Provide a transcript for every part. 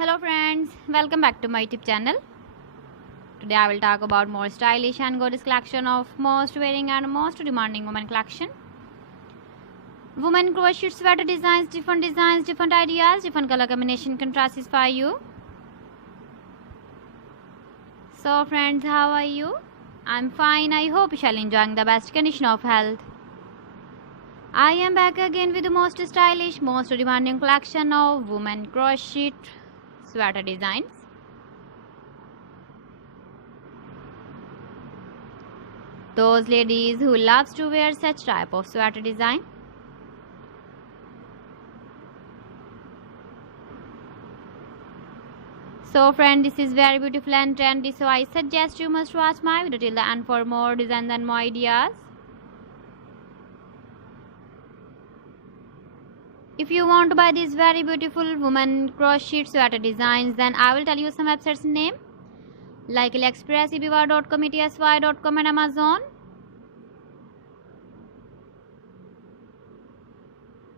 Hello friends, welcome back to my YouTube channel. Today I will talk about more stylish and gorgeous collection of most wearing and most demanding women collection. Women crochet sweater designs, different ideas, different color combination contrasts for you. So friends, how are you? I'm fine. I hope you shall enjoying the best condition of health. I am back again with the most stylish, most demanding collection of women crochet sweater designs. Those ladies who loves to wear such type of sweater design. So friend, this is very beautiful and trendy, so I suggest you must watch my video till the end for more designs and more ideas. If you want to buy these very beautiful women crochet sweater designs, then I will tell you some websites name like AliExpress, eBay.com, ETSY.com and Amazon.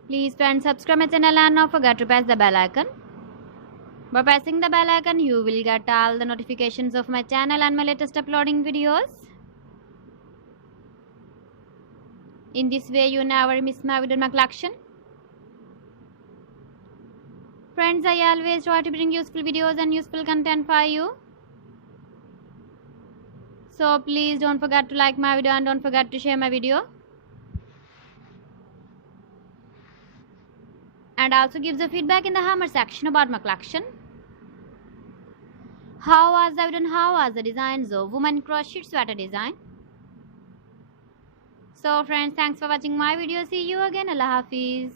Please friends, subscribe my channel and don't forget to press the bell icon. By pressing the bell icon, you will get all the notifications of my channel and my latest uploading videos. In this way, you never miss my video in my collection. Friends, I always try to bring useful videos and useful content for you. So please don't forget to like my video and don't forget to share my video. And also give the feedback in the hammer section about my collection. How was the video and how was the designs of women crochet sweater design? So friends, thanks for watching my video. See you again. Allah Hafiz.